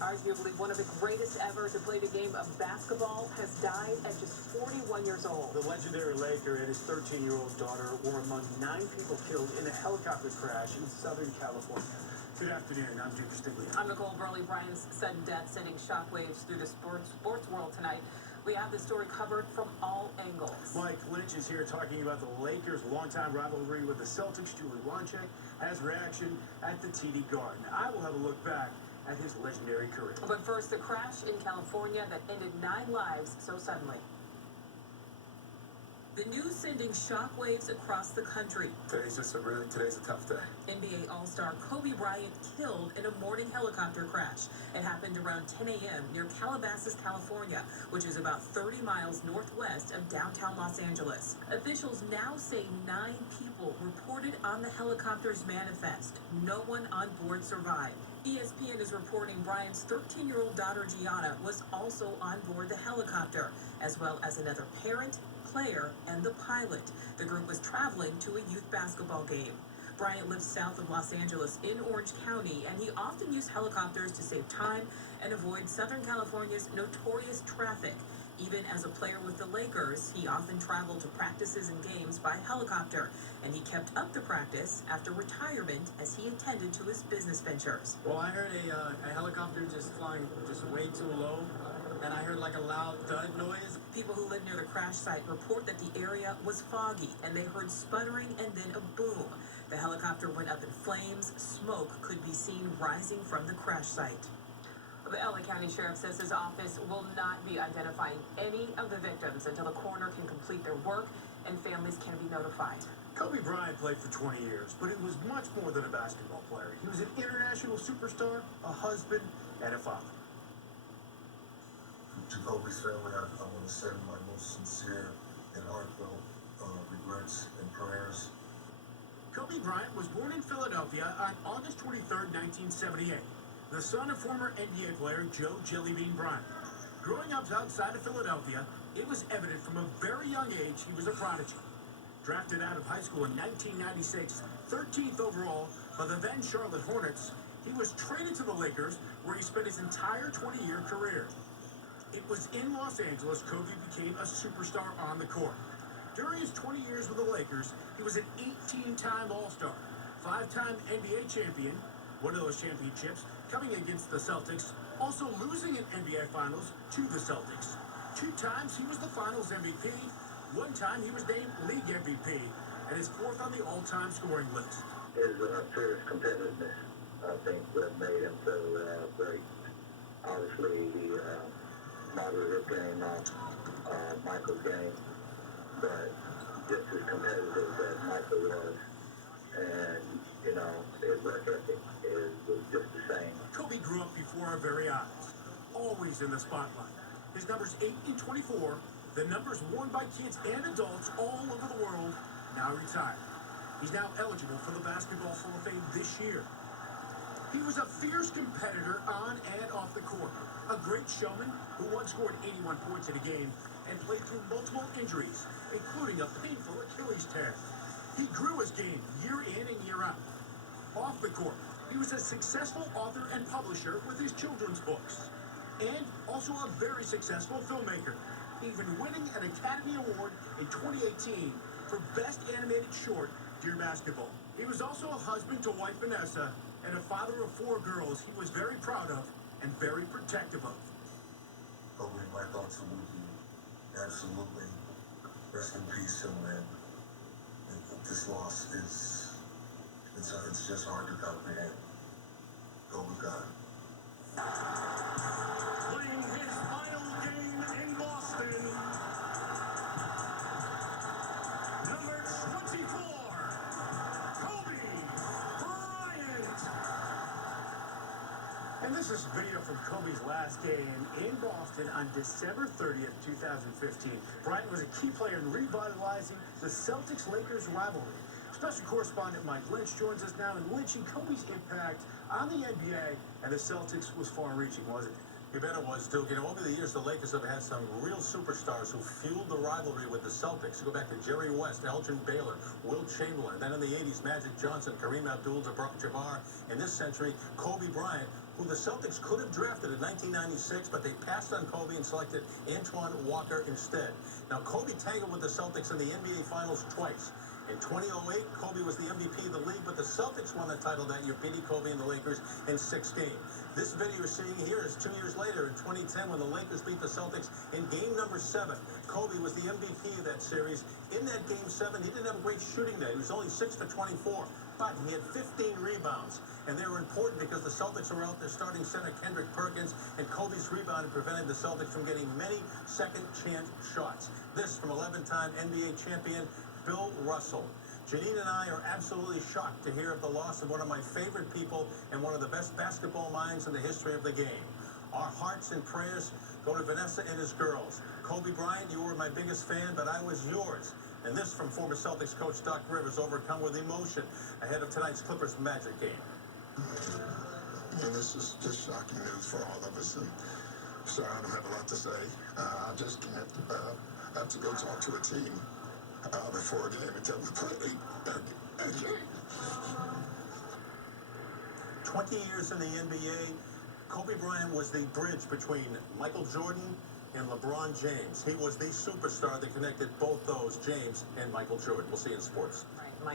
Arguably one of the greatest ever to play the game of basketball has died at just 41 years old. The legendary Laker and his 13-year-old daughter were among 9 people killed in a helicopter crash in Southern California. Good afternoon. I'm Duke Stigley. I'm Nicole Burley. Bryant's sudden death sending shockwaves through the sports world tonight. We have the story covered from all angles. Mike Lynch is here talking about the Lakers' longtime rivalry with the Celtics. Julie Wanchek has reaction at the TD Garden. I will have a look back at his legendary career. But first, the crash in California that ended 9 lives so suddenly. The news sending shockwaves across the country. Today's a tough day. NBA All-Star Kobe Bryant killed in a morning helicopter crash. It happened around 10 a.m. near Calabasas, California, which is about 30 miles northwest of downtown Los Angeles. Officials now say 9 people reported on the helicopter's manifest. No one on board survived. ESPN is reporting Bryant's 13-year-old daughter Gianna was also on board the helicopter, as well as another parent, player, and the pilot. The group was traveling to a youth basketball game. Bryant lives south of Los Angeles in Orange County, and he often used helicopters to save time and avoid Southern California's notorious traffic. Even as a player with the Lakers, he often traveled to practices and games by helicopter, and he kept up the practice after retirement as he attended to his business ventures. Well, I heard a helicopter just flying just way too low, and I heard like a loud thud noise. People who live near the crash site report that the area was foggy, and they heard sputtering and then a boom. The helicopter went up in flames. Smoke could be seen rising from the crash site. The LA County Sheriff says his office will not be identifying any of the victims until the coroner can complete their work and families can be notified. Kobe Bryant played for 20 years, but he was much more than a basketball player. He was an international superstar, a husband, and a father. To Kobe's family, I want to send my most sincere and heartfelt regrets and prayers. Kobe Bryant was born in Philadelphia on August 23, 1978. The son of former NBA player Joe Jellybean Bryant. Growing up outside of Philadelphia, it was evident from a very young age he was a prodigy. Drafted out of high school in 1996, 13th overall by the then Charlotte Hornets, he was traded to the Lakers, where he spent his entire 20-year career. It was in Los Angeles Kobe became a superstar on the court. During his 20 years with the Lakers, he was an 18-time All-Star, 5-time NBA champion, one of those championships coming against the Celtics, also losing an NBA Finals to the Celtics. 2 times he was the Finals MVP, 1 time he was named League MVP, and is 4th on the all-time scoring list. His fierce competitiveness, I think, made him so great. Obviously, he modeled his game off Michael's game, but just as competitive as Michael was, and, you know, his work ethic was just the same. Kobe grew up before our very eyes, always in the spotlight. His numbers 8 and 24, the numbers worn by kids and adults all over the world, now retired. He's now eligible for the Basketball Hall of Fame this year. He was a fierce competitor on and off the court, a great showman who once scored 81 points in a game and played through multiple injuries, including a painful Achilles tear. He grew his game year in and year out. Off the court, he was a successful author and publisher with his children's books, and also a very successful filmmaker, even winning an Academy Award in 2018 for Best Animated Short, Dear Basketball. He was also a husband to wife Vanessa and a father of 4 girls he was very proud of and very protective of. Kobe, my thoughts are with you. Absolutely. Rest in peace, young man. This loss it's just hard to comprehend. Go with God. Playing his final game in Boston, number 24, Kobe Bryant. And this is video from Kobe's last game in Boston on December 30th, 2015. Bryant was a key player in revitalizing the Celtics-Lakers rivalry. Special correspondent Mike Lynch joins us now, and Lynch, and Kobe's impact on the NBA and the Celtics was far-reaching, wasn't it? You bet it was, Duke. You know, over the years, the Lakers have had some real superstars who fueled the rivalry with the Celtics. You go back to Jerry West, Elgin Baylor, Wilt Chamberlain. Then in the 80s, Magic Johnson, Kareem Abdul-Jabbar. In this century, Kobe Bryant, who the Celtics could have drafted in 1996, but they passed on Kobe and selected Antoine Walker instead. Now, Kobe tangled with the Celtics in the NBA Finals twice. In 2008, Kobe was the MVP of the league, but the Celtics won the title that year, beating Kobe and the Lakers in 6 games. This video you're seeing here is 2 years later in 2010 when the Lakers beat the Celtics in game number 7. Kobe was the MVP of that series. In that game 7, he didn't have a great shooting day. He was only 6 for 24, but he had 15 rebounds. And they were important because the Celtics were out there starting center Kendrick Perkins, and Kobe's rebound prevented the Celtics from getting many second chance shots. This from 11-time NBA champion Bill Russell. Janine and I are absolutely shocked to hear of the loss of one of my favorite people and one of the best basketball minds in the history of the game. Our hearts and prayers go to Vanessa and his girls. Kobe Bryant, you were my biggest fan, but I was yours. And this from former Celtics coach Doc Rivers, overcome with emotion ahead of tonight's Clippers Magic game. And this is just shocking news for all of us. And so I don't have a lot to say. I just can't have to go talk to a team before a game until we play a game. 20 years in the NBA, Kobe Bryant was the bridge between Michael Jordan and LeBron James. He was the superstar that connected both those, James and Michael Jordan. We'll see you in sports.